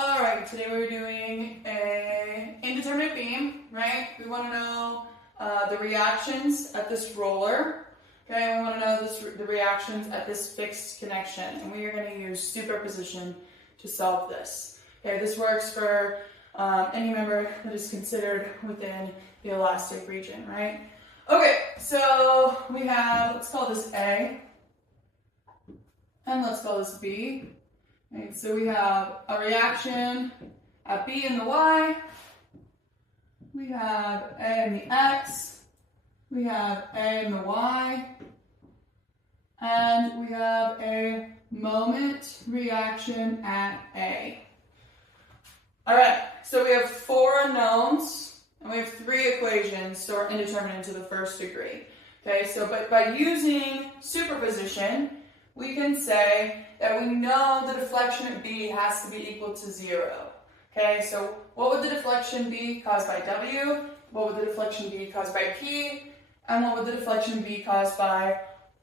Alright, today we're doing a indeterminate beam, right? We want to know the reactions at this roller, okay? We want to know the reactions at this fixed connection, and we are going to use superposition to solve this. Okay, this works for any member that is considered within the elastic region, right? Okay, so we have, let's call this A, and let's call this B. Right, so we have a reaction at B in the Y, we have A in the X, we have A in the Y, and we have a moment reaction at A. Alright, so we have 4 unknowns, and we have 3 equations, so we're indeterminate to the first degree. Okay, so by using superposition, we can say that we know the deflection at B has to be equal to 0. Okay, so what would the deflection be caused by W? What would the deflection be caused by P? And what would the deflection be caused by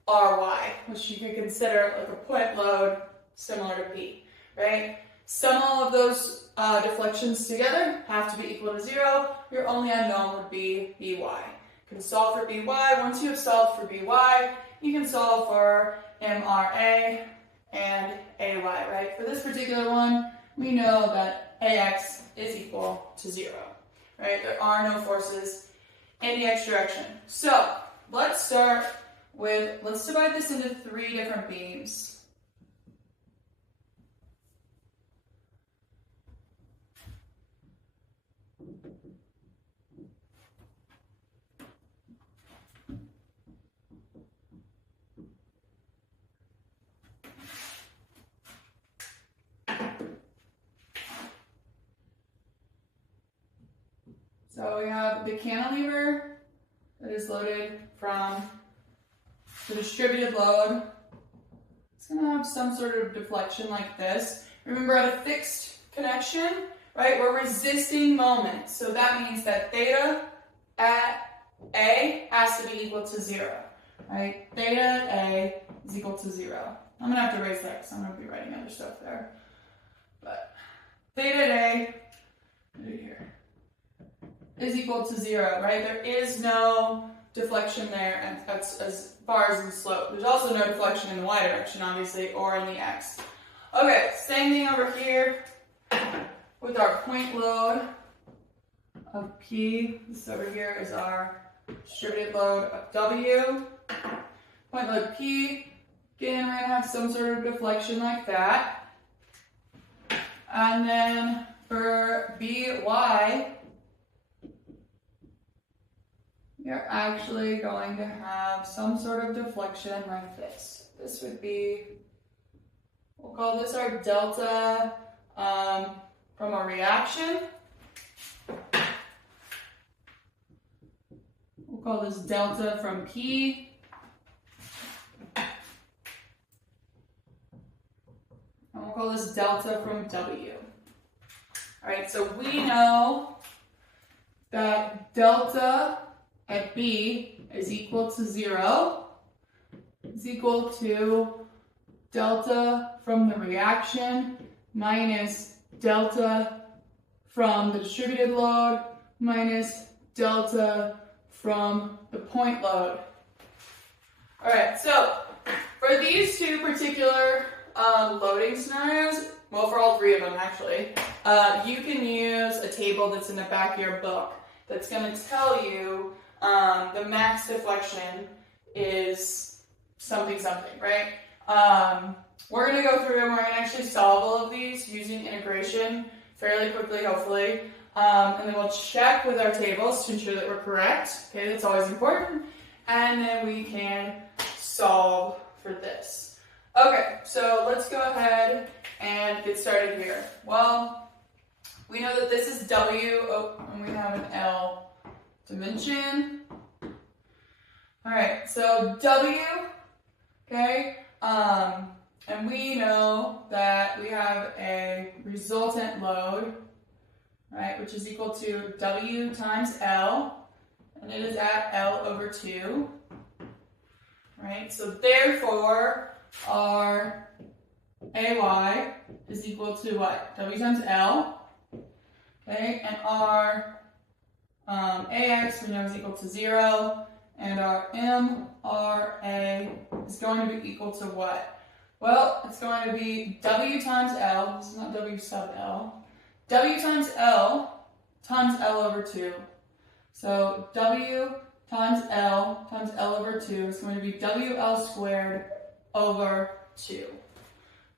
RY, which you can consider like a point load similar to P, right? Sum all of those deflections together have to be equal to 0. Your only unknown would be BY. You can solve for BY. Once you have solved for BY, you can solve for MRA and AY, right? For this particular one, we know that AX is equal to 0, right? There are no forces in the X direction. So let's start with, let's divide this into 3 different beams. So we have the cantilever that is loaded from the distributed load. It's going to have some sort of deflection like this. Remember, at a fixed connection, right, we're resisting moment. So that means that theta at A has to be equal to 0, right? Theta at A is equal to 0. I'm going to have to erase that because I'm going to be writing other stuff there. But theta at A, right here, is equal to 0, right? There is no deflection there, and that's as far as the slope. There's also no deflection in the y direction, obviously, or in the x. Okay, same thing over here with our point load of P. This over here is our distributed load of W. Point load P, again, we're going to have some sort of deflection like that. And then for BY, you're actually going to have some sort of deflection like this. This would be, we'll call this our delta from a reaction. We'll call this delta from P. And we'll call this delta from W. All right, so we know that delta at B is equal to 0, is equal to delta from the reaction minus delta from the distributed load minus delta from the point load. Alright, so for these 2 particular loading scenarios, well, for all 3 of them actually, you can use a table that's in the back of your book that's going to tell you the max deflection is something, right? We're going to go through and we're going to actually solve all of these using integration fairly quickly, hopefully. And then we'll check with our tables to ensure that we're correct. Okay, that's always important. And then we can solve for this. Okay, so let's go ahead and get started here. Well, we know that this is W, and we have an L dimension. Alright, so W, okay, and we know that we have a resultant load, right, which is equal to W times L, and it is at L over 2, right, so therefore our AY is equal to what? W times L. Okay, and our AX we know is equal to 0. And our MRA is going to be equal to what? Well, it's going to be W times L. This is not W sub L. W times L over 2. So W times L over 2 is going to be WL squared over 2.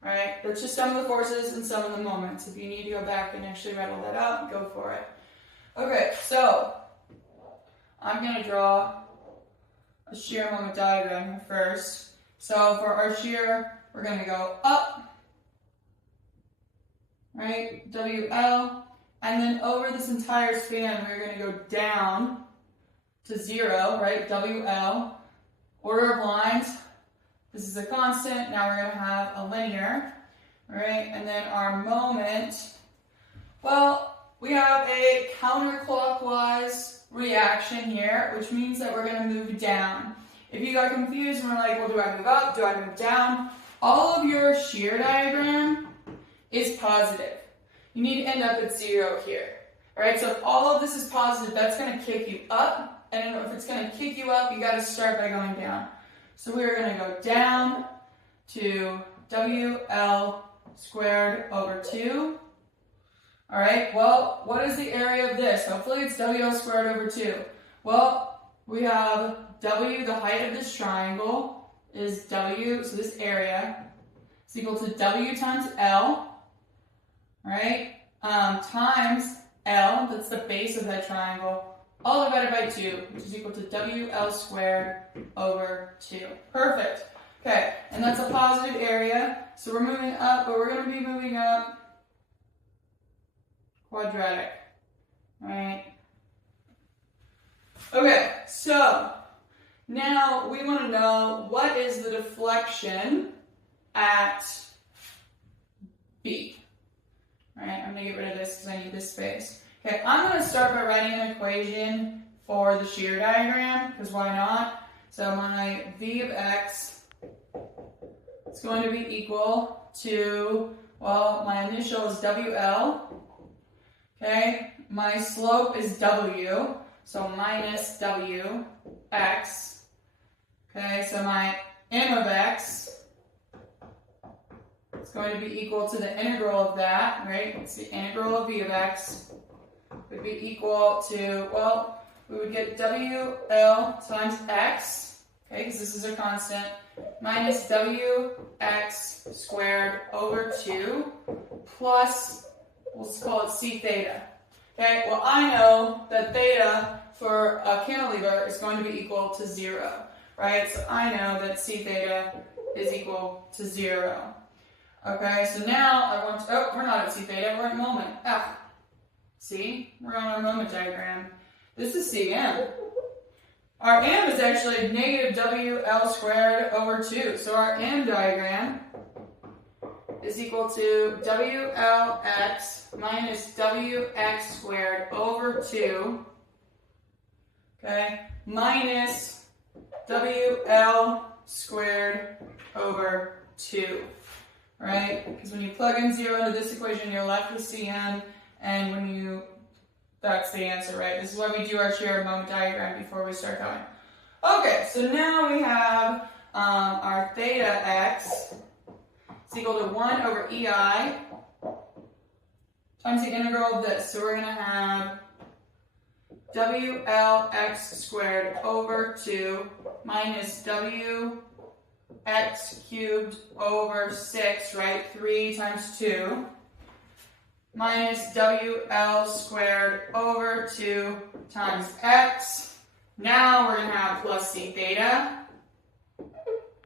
Right? That's just some of the forces and some of the moments. If you need to go back and actually write all that out, go for it. Okay, so I'm going to draw a shear moment diagram here first. So for our shear, we're going to go up, right, WL, and then over this entire span, we're going to go down to 0, right, WL. Order of lines, this is a constant, now we're going to have a linear, right, and then our moment, well, we have a counterclockwise reaction here, which means that we're going to move down. If you got confused and were like, well, do I move up? Do I move down? All of your shear diagram is positive. You need to end up at 0 here. All right, so if all of this is positive, that's going to kick you up. And if it's going to kick you up, you got to start by going down. So we're going to go down to WL squared over 2. All right, well, what is the area of this? Hopefully it's WL squared over 2. Well, we have W, the height of this triangle, is W, so this area is equal to W times L, right, times L, that's the base of that triangle, all divided by 2, which is equal to WL squared over 2. Perfect. Okay, and that's a positive area, so we're moving up, but we're going to be moving up quadratic, right? Okay, so now we want to know what is the deflection at B. All right, I'm going to get rid of this because I need this space. Okay, I'm going to start by writing an equation for the shear diagram, because why not? So my V of X is going to be equal to, well, my initial is WL. Okay, my slope is W, so minus WX. Okay, so my M of X is going to be equal to the integral of that, right? It's the integral of V of X would be equal to, well, we would get WL times X, okay, because this is a constant, minus WX squared over 2 plus, we'll call it C theta. Okay, well, I know that theta for a cantilever is going to be equal to 0, right? So I know that C theta is equal to 0. Okay, so now I want to, oh, we're not at C theta, we're at moment. Ah, see, we're on our moment diagram. This is Cm. Our m is actually negative WL squared over 2. So our m diagram is equal to WLX minus WX squared over 2, okay, minus WL squared over 2, right? Because when you plug in 0 into this equation, you're left with Cm, and when you, that's the answer, right? This is why we do our shear moment diagram before we start going. Okay, so now we have our theta x is equal to 1 over EI times the integral of this. So we're going to have WLX squared over 2 minus WX cubed over 6, right? 3 times 2 minus WL squared over 2 times X. Now we're going to have plus C theta.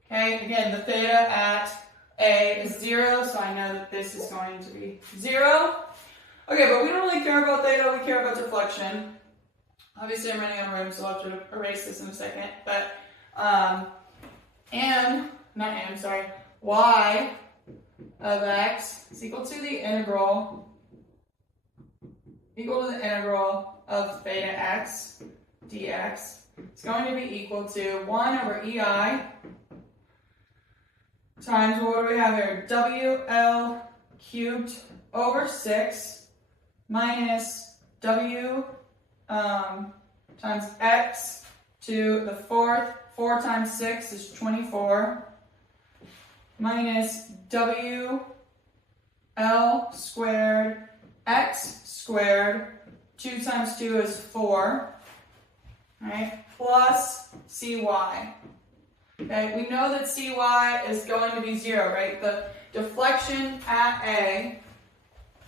Okay, again, the theta at A is 0, so I know that this is going to be 0. Okay, but we don't really care about theta, we care about deflection. Obviously, I'm running out of room, so I'll have to erase this in a second. But, y of x is equal to the integral, of theta x dx. It's going to be equal to 1 over EI times, what do we have here? WL cubed over 6 minus w times x to the 4th. 4 times 6 is 24 minus w L squared x squared. 2 times 2 is 4. Right? Plus cy. Okay, we know that cy is going to be 0, right? The deflection at A,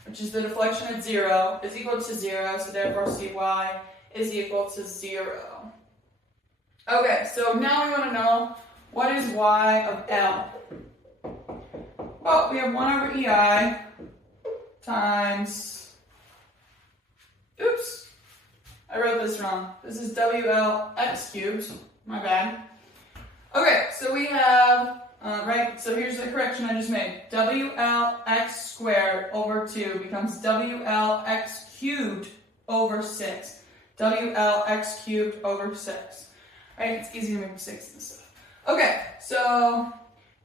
which is the deflection at 0, is equal to 0, so therefore cy is equal to 0. Okay, so now we want to know what is y of L. Well, we have 1 over EI times, oops, I wrote this wrong. This is WL x cubed, my bad. Okay, so we have, right, so here's the correction I just made. WL x squared over 2 becomes WL x cubed over 6. WL x cubed over 6. Right, it's easy to make mistakes and stuff. Okay, so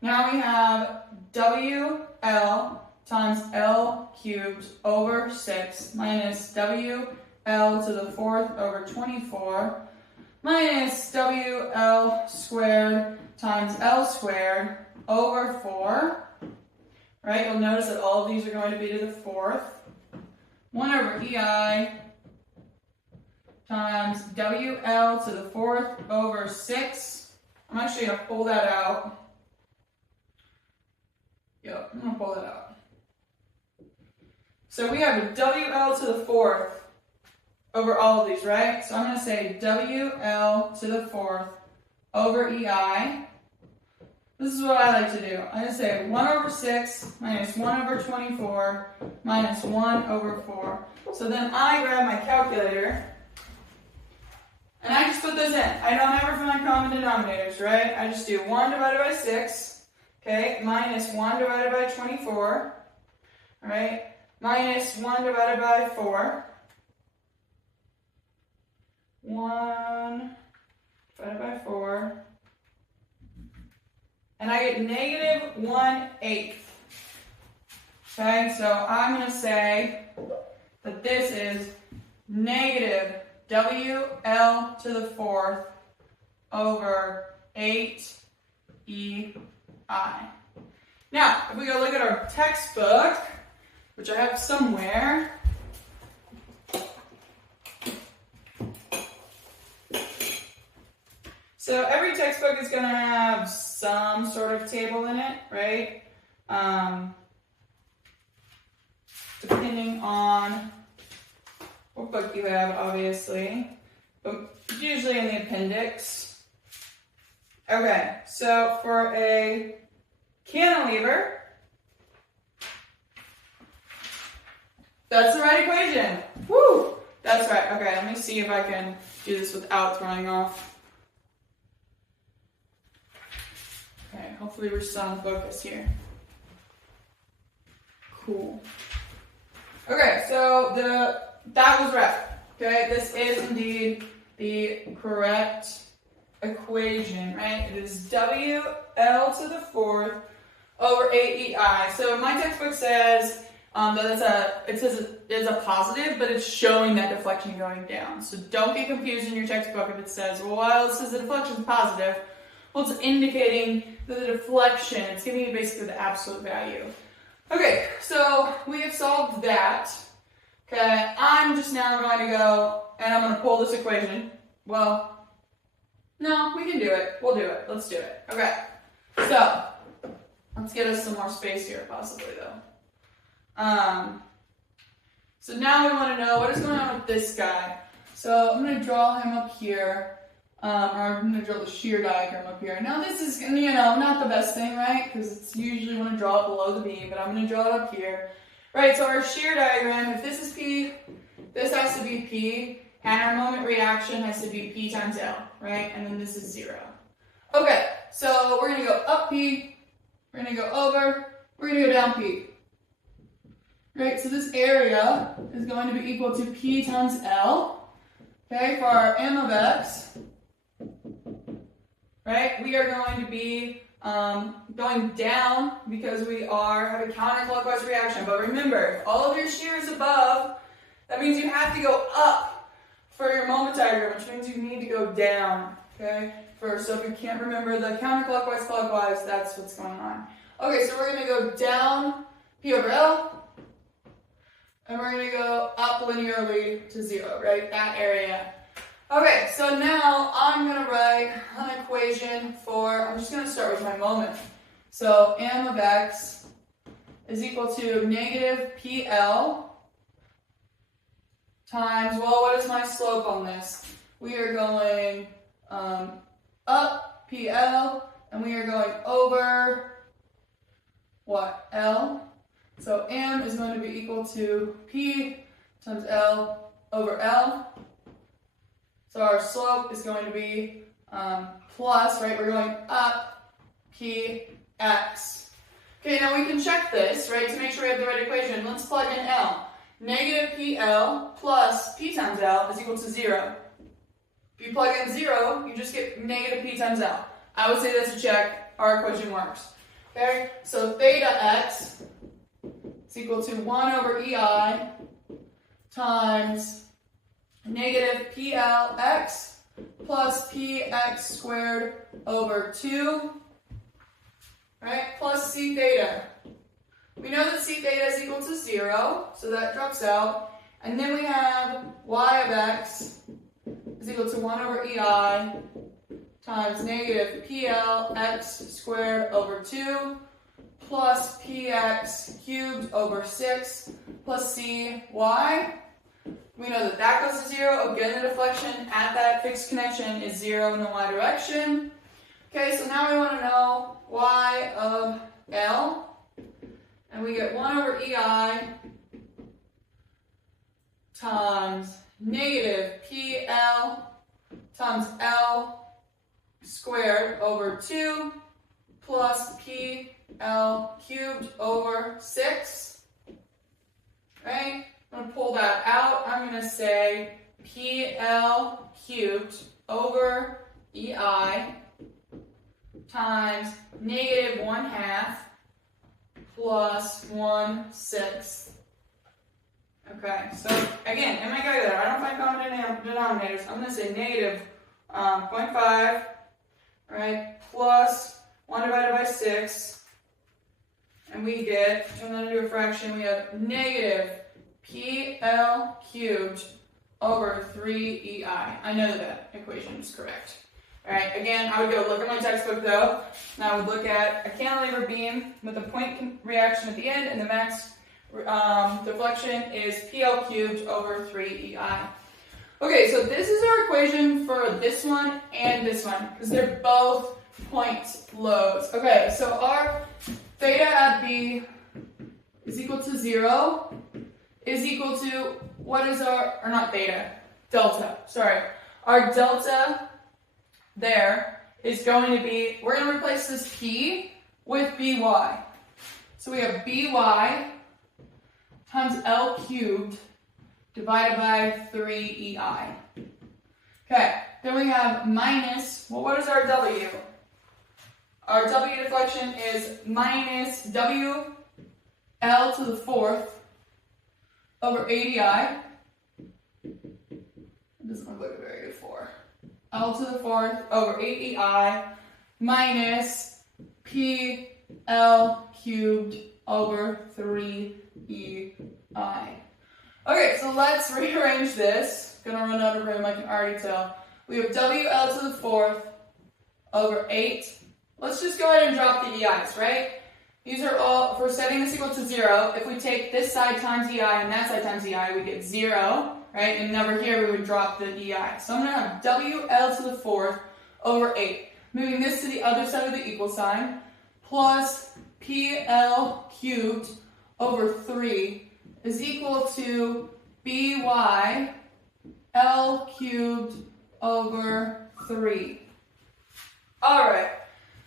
now we have WL times L cubed over 6 minus WL to the 4th over 24 minus WL squared times L squared over 4. Right, you'll notice that all of these are going to be to the 4th. 1 over EI times WL to the 4th over 6. I'm actually going to pull that out. Yep, I'm going to pull that out. So we have a WL to the 4th over all of these, right? So I'm going to say WL to the 4th over EI. This is what I like to do. I'm going to say 1 over 6 minus 1 over 24 minus 1 over 4. So then I grab my calculator and I just put those in. I don't ever find common denominators, right? I just do 1 divided by 6, okay, minus 1 divided by 24, all right, minus 1 divided by 4. 1 divided by 4. And I get negative 1/8. Okay, so I'm going to say that this is negative WL to the 4th over 8EI. Now, if we go look at our textbook, which I have somewhere, so every textbook is going to have some sort of table in it, right? Depending on what book you have, obviously, but usually in the appendix. Okay, so for a cantilever, that's the right equation. Woo! That's right. Okay, let me see if I can do this without throwing off. Okay, hopefully we're still on focus here. Cool. Okay, so that was right. Okay, this is indeed the correct equation, right? It is WL to the 4th over 8EI. So my textbook says that it's a positive, but it's showing that deflection going down. So don't get confused in your textbook if it says, well, it says the deflection is positive. Well, it's indicating that the deflection, it's giving you basically the absolute value. Okay, so we have solved that. Okay, I'm just now going to go and I'm going to pull this equation. Well, no, we can do it. We'll do it. Let's do it. Okay, so let's get us some more space here, possibly though. So now we want to know what is going on with this guy. So I'm going to draw him up here. Or I'm going to draw the shear diagram up here. Now this is, not the best thing, right? Because it's usually want to draw it below the beam, but I'm going to draw it up here. Right, so our shear diagram, if this is P, this has to be P, and our moment reaction has to be P times L, right? And then this is 0. Okay, so we're going to go up P, we're going to go over, we're going to go down P. Right, so this area is going to be equal to P times L. Okay, for our M of X, right, we are going to be going down because we are having counterclockwise reaction. But remember, if all of your shear is above, that means you have to go up for your moment diagram, which means you need to go down, okay? So if you can't remember the counterclockwise, clockwise, that's what's going on. Okay, so we're going to go down P over L, and we're going to go up linearly to 0, right? That area. Okay, so now I'm going to write an equation for, I'm just going to start with my moment. So m of x is equal to negative PL times, well, what is my slope on this? We are going up PL, and we are going over, what, L? So m is going to be equal to P times L over L. So our slope is going to be plus, right? We're going up px. Okay, now we can check this, right, to make sure we have the right equation. Let's plug in L. Negative PL plus P times L is equal to 0. If you plug in 0, you just get negative P times L. I would say that's a check. Our equation works. Okay, so theta x is equal to 1 over EI times negative PLX plus PX squared over 2, right, plus C theta. We know that C theta is equal to 0, so that drops out. And then we have y of x is equal to 1 over EI times negative PLX squared over 2 plus PX cubed over 6 plus CY. We know that that goes to 0. Again, the deflection at that fixed connection is 0 in the y direction. Okay, so now we want to know y of L. And we get 1 over EI times negative PL times L squared over 2 plus PL cubed over 6. Right? I'm going to pull that out. I'm going to say PL cubed over EI times negative 1/2 plus 1/6. Okay, so again, in my calculator, I don't find common denominators. I'm going to say negative 0.5, right, plus 1 divided by 6. And we get, turn that into a fraction, we have negative PL cubed over 3EI. I know that equation is correct. Alright, again, I would go look at my textbook though, and I would look at a cantilever beam with a point reaction at the end, and the max deflection is PL cubed over 3EI. Okay, so this is our equation for this one and this one, because they're both point loads. Okay, so our theta at B is equal to 0, is equal to, what is our, or not theta, delta, sorry. Our delta there is going to be, we're going to replace this P with BY. So we have BY times L cubed divided by 3EI. Okay, then we have minus, well, what is our W? Our W deflection is minus W L to the 4th over 8EI. It doesn't look like a very good 4. L to the 4th over 8EI minus PL cubed over 3EI. Okay, so let's rearrange this. Gonna run out of room, I can already tell. We have WL to the 4th over 8. Let's just go ahead and drop the EIs, right? These are all, if we're setting this equal to 0, if we take this side times EI and that side times EI, we get 0, right? And over here we would drop the EI. So I'm going to have WL to the 4th over 8. Moving this to the other side of the equal sign, plus PL cubed over 3 is equal to BY L cubed over 3. Alright,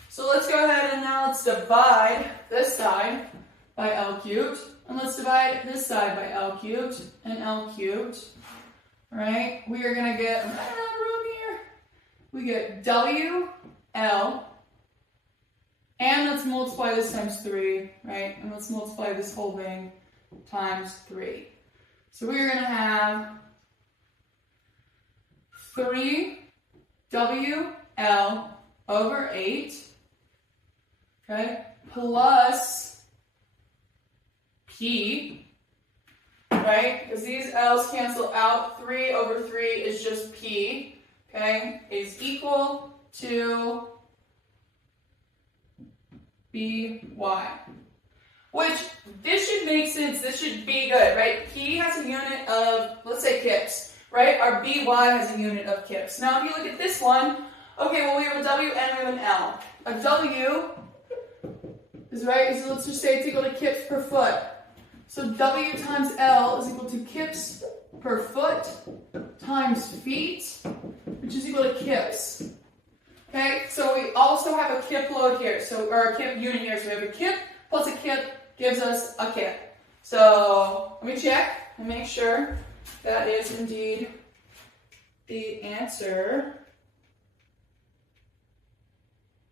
so let's go ahead and now let's divide this side by L cubed, and let's divide this side by L cubed and L cubed. Right? We are going to get, I'm running out of room here. We get WL let's multiply this times 3, right? And let's multiply this whole thing times 3. So we're going to have 3WL over 8, okay, plus P, right? Because these L's cancel out. 3 over 3 is just P, okay, is equal to BY. Which, this should make sense, this should be good, right? P has a unit of, let's say, kips, right? Our BY has a unit of kips. Now, if you look at this one, okay, well, we have a W and we have an L. A W is, right, so let's just say it's equal to kips per foot. So W times L is equal to kips per foot times feet, which is equal to kips. Okay, so we also have a kip load here, so, or a kip unit here. So we have a kip plus a kip gives us a kip. So let me check and make sure that is indeed the answer.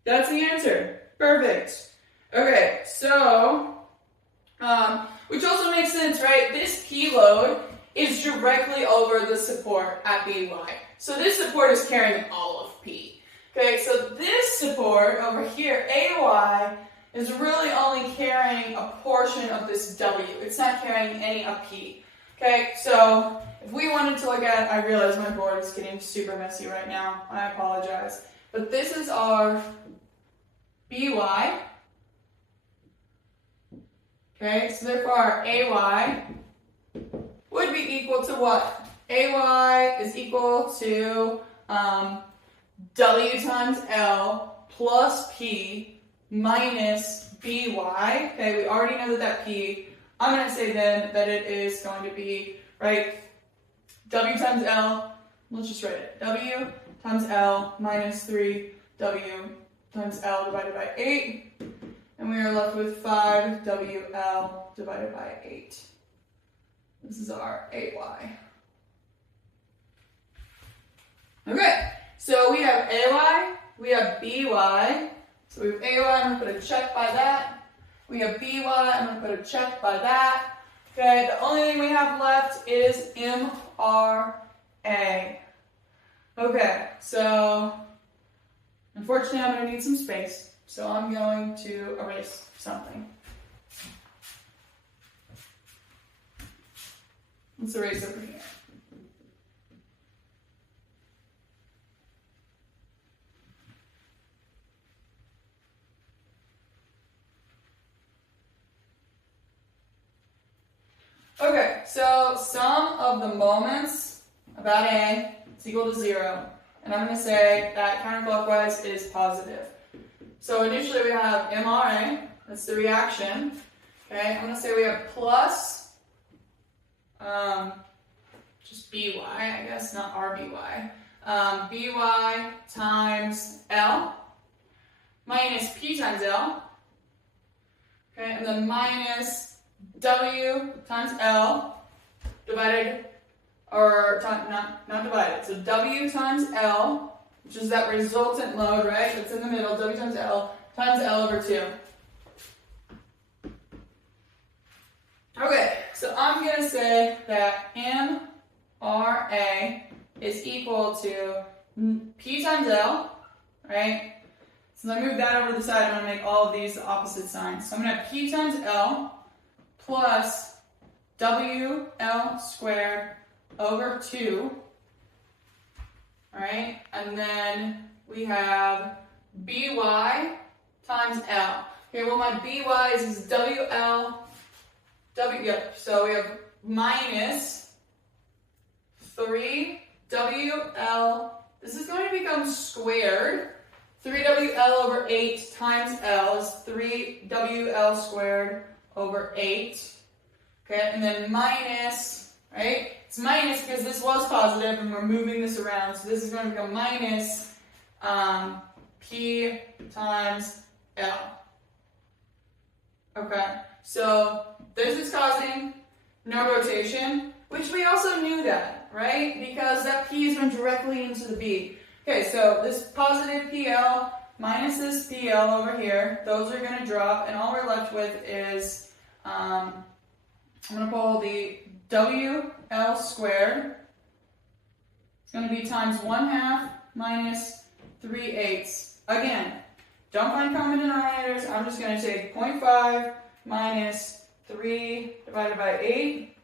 That's the answer. Perfect. Okay, so, which also makes sense, right? This P load is directly over the support at BY. So this support is carrying all of P. Okay, so this support over here, AY, is really only carrying a portion of this W. It's not carrying any of P. Okay, so if we wanted to look at, I realize my board is getting super messy right now. I apologize. But this is our BY. Okay, so therefore our AY would be equal to what? AY is equal to W times L plus P minus BY. Okay, we already know that P, I'm going to say then that it is going to be, right, W times L, let's just write it, W times L minus 3W times L divided by 8, and we are left with 5WL divided by 8. This is our AY. Okay, so we have AY, we have BY, so we have AY, I'm going to put a check by that. We have BY, I'm going to put a check by that. Okay, the only thing we have left is MRA. Okay, so unfortunately I'm going to need some space, so I'm going to erase something. Let's erase over here. Okay, so sum of the moments about A is equal to 0. And I'm going to say that counterclockwise is positive. So initially we have MRA, that's the reaction. Okay, I'm going to say we have plus, just BY, I guess, not RBY. BY times L minus P times L. Okay, and then minus W times L divided, or not divided, so W times L, which is that resultant load, right, that's in the middle, W times L over 2. Okay, so I'm going to say that MRA is equal to P times L, right? So I move that over to the side, I'm going to make all of these the opposite signs. So I'm going to have P times L plus WL squared over 2, alright, and then we have BY times L. Okay, well my BY is yep, so we have minus 3WL, this is going to become squared, 3WL over 8 times L is 3WL squared over 8, okay, and then minus, right, it's minus because this was positive and we're moving this around, so this is going to become minus P times L. Okay, so this is causing no rotation, which we also knew that, right, because that P is going directly into the B. Okay, so this positive PL minus this PL over here. Those are going to drop, and all we're left with is, I'm going to pull the WL squared. It's going to be times 1/2 minus 3/8. Again, don't find common denominators. I'm just going to take 0.5 minus 3 divided by 8,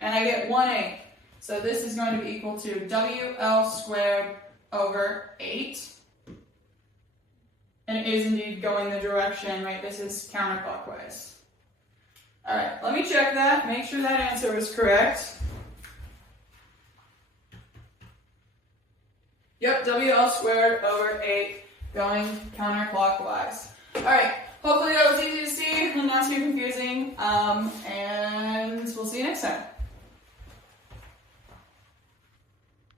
and I get 1/8. So this is going to be equal to WL squared over 8. And it is indeed going the direction, right? This is counterclockwise. All right, let me check that, make sure that answer was correct. Yep, WL squared over 8 going counterclockwise. All right, hopefully that was easy to see and not too confusing, and we'll see you next time.